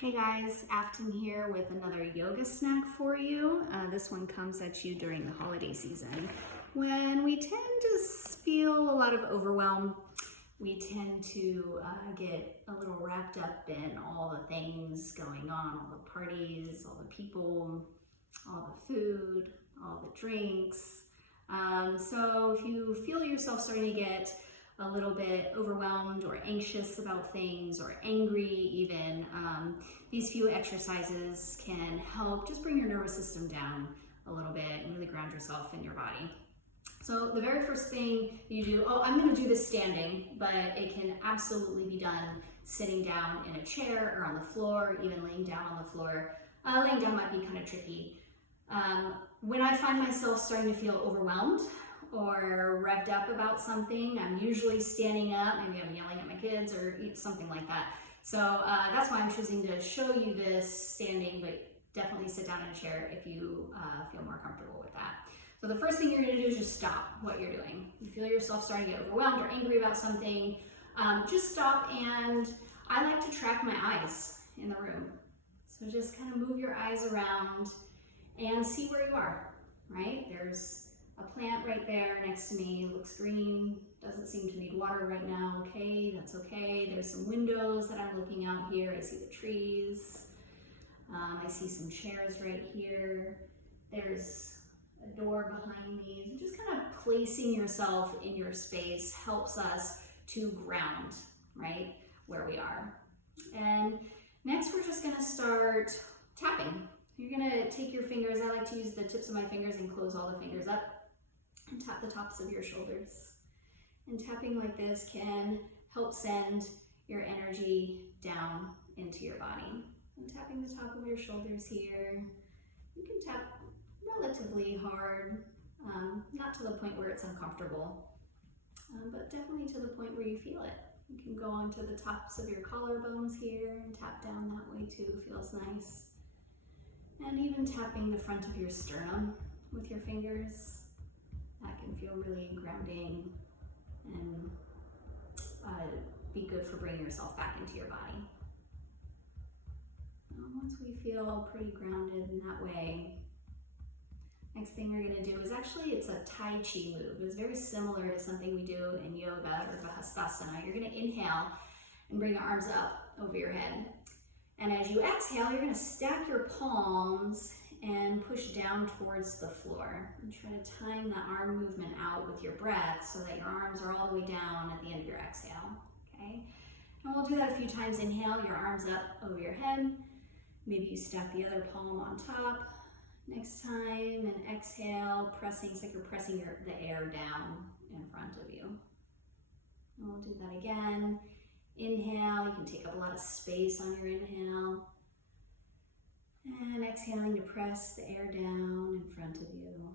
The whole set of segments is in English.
Hey guys, Afton here with another yoga snack for you. This one comes at you during the holiday season when we tend to feel a lot of overwhelm. We tend to get a little wrapped up in all the things going on, all the parties, all the people, all the food, all the drinks. So if you feel yourself starting to get a little bit overwhelmed or anxious about things or angry even, these few exercises can help just bring your nervous system down a little bit and really ground yourself in your body. So the very first thing you do, I'm going to do this standing, but it can absolutely be done sitting down in a chair or on the floor, even laying down on the floor. Laying down might be kind of tricky. When I find myself starting to feel overwhelmed or revved up about something, I'm usually standing up. Maybe I'm yelling at my kids or something like that. So that's why I'm choosing to show you this standing, but definitely sit down in a chair if you feel more comfortable with that. So the first thing you're going to do is just stop what you're doing. You feel yourself starting to get overwhelmed or angry about something, just stop, and I like to track my eyes in the room. So just kind of move your eyes around and see where you are, right? There's a plant right there next to me, it looks green, doesn't seem to need water right now. Okay, that's okay. There's some windows that I'm looking out here. I see the trees. I see some chairs right here. There's a door behind me. So just kind of placing yourself in your space helps us to ground, right, where we are. And next we're just gonna start tapping. You're gonna take your fingers, I like to use the tips of my fingers and close all the fingers up and tap the tops of your shoulders. And tapping like this can help send your energy down into your body. And tapping the top of your shoulders here, you can tap relatively hard, not to the point where it's uncomfortable, but definitely to the point where you feel it. You can go onto the tops of your collarbones here and tap down that way too, feels nice. And even tapping the front of your sternum with your fingers, that can feel really grounding and be good for bringing yourself back into your body. Once we feel pretty grounded in that way, next thing we're going to do is it's a Tai Chi move. It's very similar to something we do in yoga or Bahastasana. You're going to inhale and bring your arms up over your head. And as you exhale, you're going to stack your palms and push down towards the floor. And try to time the arm movement out with your breath so that your arms are all the way down at the end of your exhale. Okay? And we'll do that a few times. Inhale, your arms up over your head. Maybe you stack the other palm on top. Next time, and exhale, pressing, it's like you're pressing the air down in front of you. And we'll do that again. Inhale, you can take up a lot of space on your inhale. And exhaling to press the air down in front of you.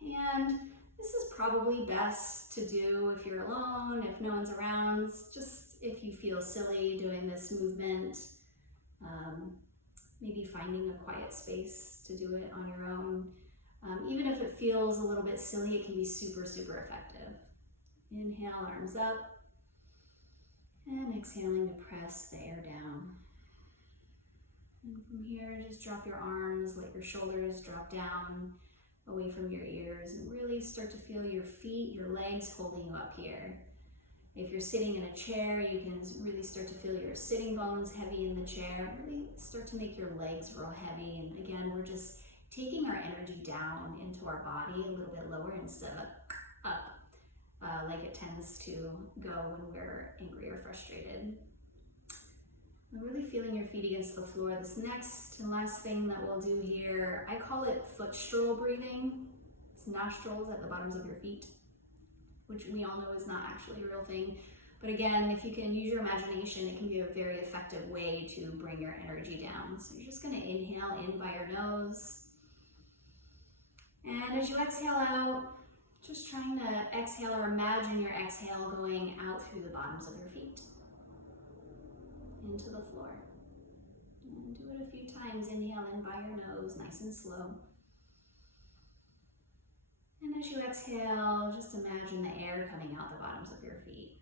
And this is probably best to do if you're alone, if no one's around, just if you feel silly doing this movement. Maybe finding a quiet space to do it on your own. Even if it feels a little bit silly, it can be super, super effective. Inhale, arms up. And exhaling to press the air down. And from here, just drop your arms, let your shoulders drop down away from your ears, and really start to feel your feet, your legs holding you up here. If you're sitting in a chair, you can really start to feel your sitting bones heavy in the chair. Really start to make your legs real heavy. And again, we're just taking our energy down into our body a little bit lower instead of up, like it tends to go when we're angry or frustrated. And really feeling your feet against the floor. This next and last thing that we'll do here, I call it footstool breathing. It's nostrils at the bottoms of your feet, which we all know is not actually a real thing. But again, if you can use your imagination, it can be a very effective way to bring your energy down. So you're just going to inhale in by your nose. And as you exhale out, just trying to exhale or imagine your exhale going out through the bottoms of your feet into the floor. And do it a few times. Inhale in by your nose, nice and slow. And as you exhale, just imagine the air coming out the bottoms of your feet.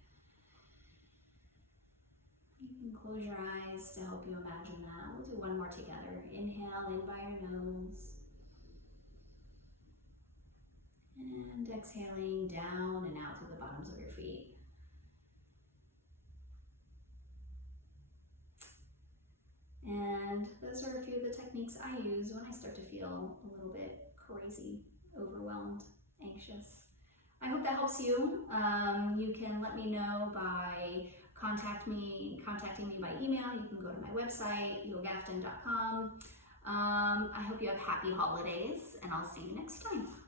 You can close your eyes to help you imagine that. We'll do one more together. Inhale in by your nose. And exhaling down and out through the bottoms of your feet. And those are a few of the techniques I use when I start to feel a little bit crazy, overwhelmed, anxious. I hope that helps you. You can let me know by contacting me by email. You can go to my website, yogafton.com. I hope you have happy holidays, and I'll see you next time.